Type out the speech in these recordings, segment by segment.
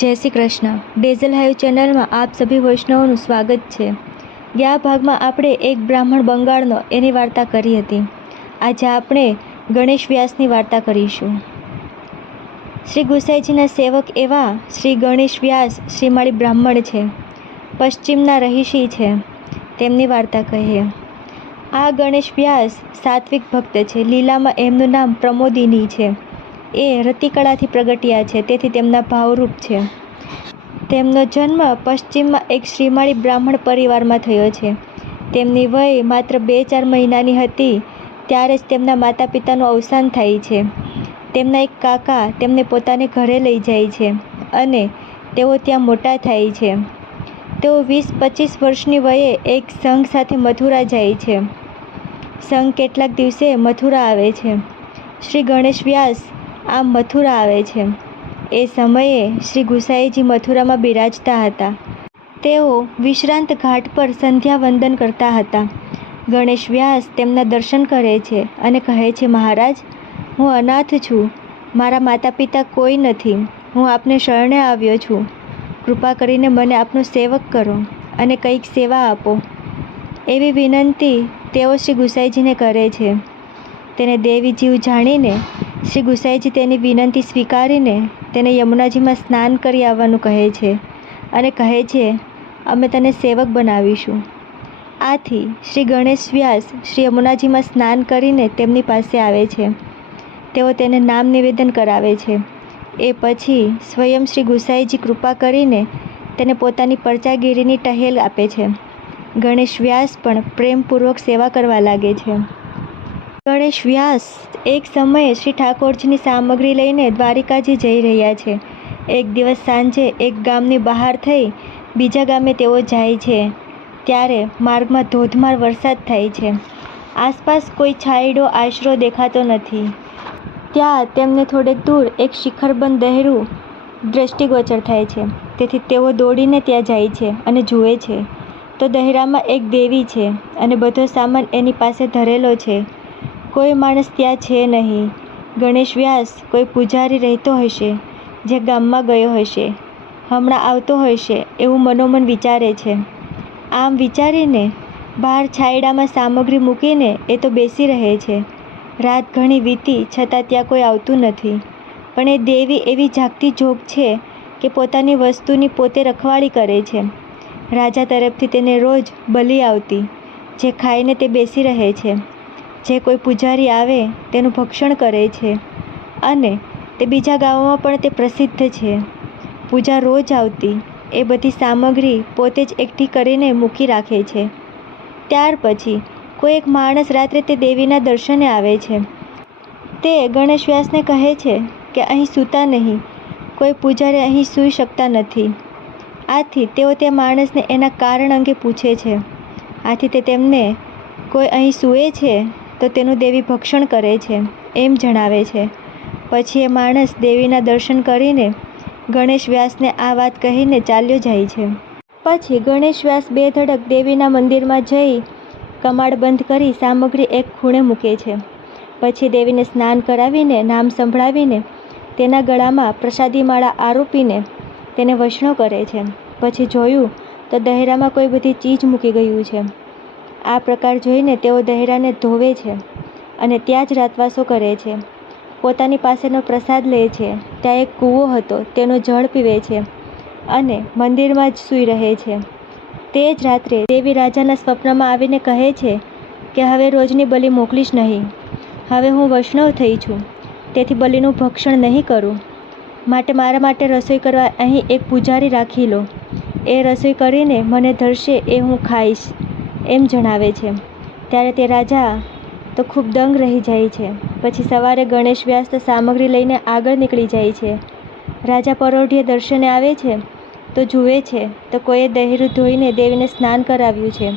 જય શ્રી કૃષ્ણ. ડેઝલ હાઈવ ચેનલમાં આપ સભી વૈષ્ણવોનું સ્વાગત છે. ગયા ભાગમાં આપણે એક બ્રાહ્મણ બંગાળનો એની વાર્તા કરી હતી. આજે આપણે ગણેશ વ્યાસની વાર્તા કરીશું. શ્રી ગુસાઈજીના સેવક એવા શ્રી ગણેશ વ્યાસ શ્રીમાળી બ્રાહ્મણ છે. પશ્ચિમના રહીશી છે. તેમની વાર્તા કહીએ. આ ગણેશ વ્યાસ સાત્વિક ભક્ત છે. લીલામાં એમનું નામ પ્રમોદિની છે. એ રતિકળાથી પ્રગટ્યા છે. તેથી તેમના ભાવરૂપ છે. તેમનો જન્મ પશ્ચિમમાં એક શ્રીમાળી બ્રાહ્મણ પરિવારમાં થયો છે. તેમની વય માત્ર બે ચાર મહિનાની હતી, ત્યારે જ તેમના માતા પિતાનું અવસાન થાય છે. તેમના એક કાકા તેમને પોતાને ઘરે લઈ જાય છે અને તેઓ ત્યાં મોટા થાય છે. તેઓ વીસ પચીસ વર્ષની વયે એક સંઘ સાથે મથુરા જાય છે. સંઘ કેટલાક દિવસે મથુરા આવે છે. શ્રી ગણેશ વ્યાસ આમ મથુરા આવે છે. એ સમયે શ્રી ગુસાઈજી મથુરામાં બિરાજતા હતા. તેઓ વિશ્રાંત ઘાટ પર સંધ્યા વંદન કરતા હતા. ગણેશ વ્યાસ તેમના દર્શન કરે છે અને કહે છે, મહારાજ, હું અનાથ છું. મારા માતા પિતા કોઈ નથી. હું આપને શરણે આવ્યો છું. કૃપા કરીને મને આપનો સેવક કરો અને કંઈક સેવા આપો. એવી વિનંતી તેઓ શ્રી ગુસાઈજીને કરે છે. તેને દેવી જીવ જાણીને શ્રી ગુસાઈજી તેની વિનંતી સ્વીકારીને તેને યમુનાજીમાં સ્નાન કરી આવવાનું કહે છે અને કહે છે, અમે તને સેવક બનાવીશું. આથી શ્રી ગણેશ વ્યાસ શ્રી યમુનાજીમાં સ્નાન કરીને તેમની પાસે આવે છે. તેઓ તેને નામ નિવેદન કરાવે છે. એ પછી સ્વયં શ્રી ગુસાઈજી કૃપા કરીને તેને પોતાની પરચાગીરીની ટહેલ આપે છે. ગણેશ વ્યાસ પણ પ્રેમપૂર્વક સેવા કરવા લાગે છે. ગણેશ વ્યાસ એક સમયે શ્રી ઠાકોરજીની સામગ્રી લઈને દ્વારિકાજી જઈ રહ્યા છે. એક દિવસ સાંજે એક ગામની બહાર થઈ બીજા ગામે તેઓ જાય છે. ત્યારે માર્ગમાં ધોધમાર વરસાદ થાય છે. આસપાસ કોઈ છાંયડો આશરો દેખાતો નથી. ત્યાં તેમને થોડેક દૂર એક શિખરબંધ દહેરું દ્રષ્ટિગોચર થાય છે. તેથી તેઓ દોડીને ત્યાં જાય છે અને જુએ છે. તો દહેરામાં એક દેવી છે અને બધો સામાન એની પાસે ધરેલો છે. કોઈ માણસ ત્યાં છે નહીં. ગણેશ વ્યાસ કોઈ પૂજારી રહેતો હશે, જે ગામમાં ગયો હશે, હમણાં આવતો હશે એવું મનોમન વિચારે છે. આમ વિચારીને બહાર છાયડામાં સામગ્રી મૂકીને એ તો બેસી રહે છે. રાત ઘણી વીતી છતાં ત્યાં કોઈ આવતું નથી. પણ એ દેવી એવી જાગતી જોગ છે કે પોતાની વસ્તુની પોતે રખવાળી કરે છે. રાજા તરફથી તેને રોજ બલી આવતી, જે ખાઈને તે બેસી રહે છે. જે કોઈ પૂજારી આવે, તેનું ભક્ષણ કરે છે અને તે બીજા ગામોમાં પણ તે પ્રસિદ્ધ છે. પૂજા રોજ આવતી એ બધી સામગ્રી પોતે જ એકઠી કરીને મૂકી રાખે છે. ત્યાર પછી કોઈ એક માણસ રાત્રે તે દેવીના દર્શને આવે છે. તે ગણેશ વ્યાસને કહે છે કે અહીં સૂતા નહીં, કોઈ પૂજારી અહીં સૂઈ શકતા નથી. આથી તેઓ તે માણસને એના કારણ અંગે પૂછે છે. આથી તે તેમને, કોઈ અહીં સૂએ છે? તો તેનું દેવી ભક્ષણ કરે છે, એમ જણાવે છે. પછી એ માણસ દેવીના દર્શન કરીને ગણેશ વ્યાસને આ વાત કહીને ચાલ્યો જાય છે. પછી ગણેશ વ્યાસ બે ધડક દેવીના મંદિરમાં જઈ કમાડ બંધ કરી સામગ્રી એક ખૂણે મૂકે છે. પછી દેવીને સ્નાન કરાવીને, નામ સંભળાવીને તેના ગળામાં પ્રસાદી માળા આરોપીને તેને વૈષ્ણવ કરે છે. પછી જોયું તો દહેરામાં કોઈ બધી ચીજ મૂકી ગયું છે. આ પ્રકાર જોઈને તેઓ દહેરાને ધોવે છે અને ત્યાં જ રાતવાસો કરે છે. પોતાની પાસેનો પ્રસાદ લે છે. ત્યાં એક કૂવો હતો, તેનો જળ પીવે છે અને મંદિરમાં જ સૂઈ રહે છે. તે જ રાત્રે દેવી રાજાના સ્વપ્નમાં આવીને કહે છે કે, હવે રોજની બલિ મોકલીશ નહીં. હવે હું વૈષ્ણવ થઈ છું. તેથી બલિનું ભક્ષણ નહીં કરું. માટે મારા માટે રસોઈ કરવા અહીં એક પૂજારી રાખી લો. એ રસોઈ કરીને મને ધરશે એ હું ખાઈશ. એમ જણાવે છે, ત્યારે તે રાજા તો ખૂબ દંગ રહી જાય છે. પછી સવારે ગણેશ વ્યાસ તો સામગ્રી લઈને આગળ નીકળી જાય છે. રાજા પરોઢીએ દર્શને આવે છે, તો જુએ છે, તો કોઈએ દહેરું ધોઈને દેવીને સ્નાન કરાવ્યું છે.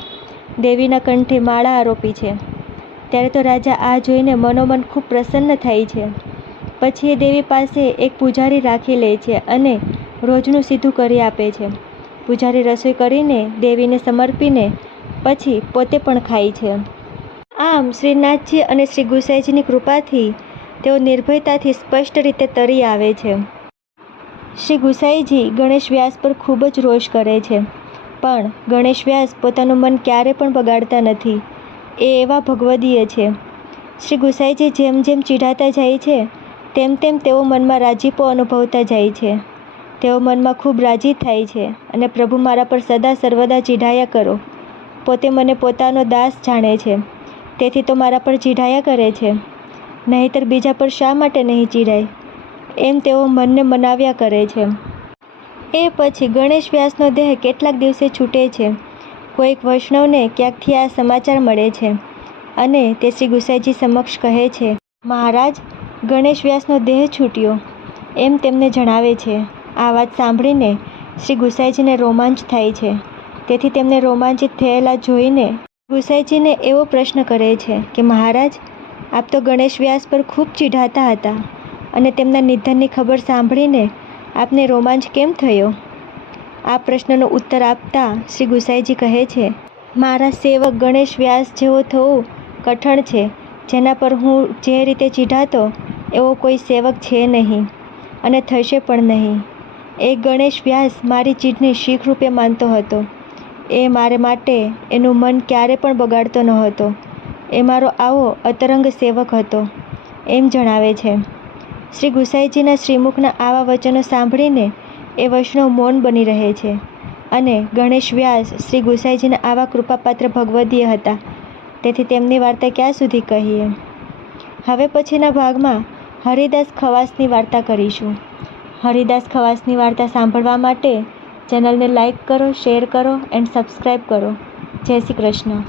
દેવીના કંઠે માળા આરોપી છે. ત્યારે તો રાજા આ જોઈને મનોમન ખૂબ પ્રસન્ન થાય છે. પછી એ દેવી પાસે એક પૂજારી રાખી લે છે અને રોજનું સીધું કરી આપે છે. પૂજારી રસોઈ કરીને દેવીને સમર્પીને પછી પોતે પણ ખાય છે. આમ શ્રીનાથજી અને શ્રી ગુસાઈજીની કૃપાથી તેઓ નિર્ભયતાથી સ્પષ્ટ રીતે તરી આવે છે. શ્રી ગુસાઈજી ગણેશ વ્યાસ પર ખૂબ જ રોષ કરે છે. પણ ગણેશ વ્યાસ પોતાનું મન ક્યારે પણ બગાડતા નથી. એ એવા ભગવદીય છે. શ્રી ગુસાઈજી જેમ જેમ ચીઢાતા જાય છે, તેમ તેમ તેઓ મનમાં રાજીપો અનુભવતા જાય છે. તેઓ મનમાં ખૂબ રાજી થાય છે અને પ્રભુ મારા પર સદા સર્વદા ચીઢાયા કરો. પોતે મને પોતાનો દાસ જાણે છે. તેથી તો મારા પર ચીઢાયા કરે છે. નહીંતર બીજા પર શા માટે નહીં ચીડાય એમ તેઓ મનને મનાવ્યા કરે છે. એ પછી ગણેશ વ્યાસનો દેહ કેટલાક દિવસે છૂટે છે. કોઈક વૈષ્ણવને ક્યાંકથી આ સમાચાર મળે છે અને તે શ્રી ગુસાઈજી સમક્ષ કહે છે, મહારાજ, ગણેશ વ્યાસનો દેહ છૂટ્યો. એમ તેમને જણાવે છે. આ વાત સાંભળીને શ્રી ગુસાઈજીને રોમાંચ થાય છે. તેથી તેમને રોમાંચિત થયેલા જોઈને ગુસાઈજીને એવો પ્રશ્ન કરે છે કે, મહારાજ, આપ તો ગણેશ વ્યાસ પર ખૂબ ચીઢાતા હતા અને તેમના નિધનની ખબર સાંભળીને આપને રોમાંચ કેમ થયો? આ પ્રશ્નનો ઉત્તર આપતા શ્રી ગુસાઈજી કહે છે, મારા સેવક ગણેશ વ્યાસ જેવો થવું કઠણ છે. જેના પર હું જે રીતે ચીઢાતો, એવો કોઈ સેવક છે નહીં અને થશે પણ નહીં. એ ગણેશ વ્યાસ મારી ચીઢને શીખ રૂપે માનતો હતો. એ મારે માટે એનું મન ક્યારે પણ બગાડતો ન હતો. એ મારો આવો અતરંગ સેવક હતો, એમ જણાવે છે. શ્રી ગુસાઈજીના શ્રીમુખના આવા વચનો સાંભળીને એ વૈષ્ણવ મૌન બની રહે છે અને ગણેશ વ્યાસ શ્રી ગુસાઈજીના આવા કૃપાપાત્ર ભગવદીય હતા. તેથી તેમની વાર્તા ક્યાં સુધી કહીએ? હવે પછીના ભાગમાં હરિદાસ ખવાસની વાર્તા કરીશું. હરિદાસ ખવાસની વાર્તા સાંભળવા માટે ચેનલને લાઈક કરો શેર કરો એન્ડ સબસ્ક્રાઈબ કરો. જય શ્રી કૃષ્ણ.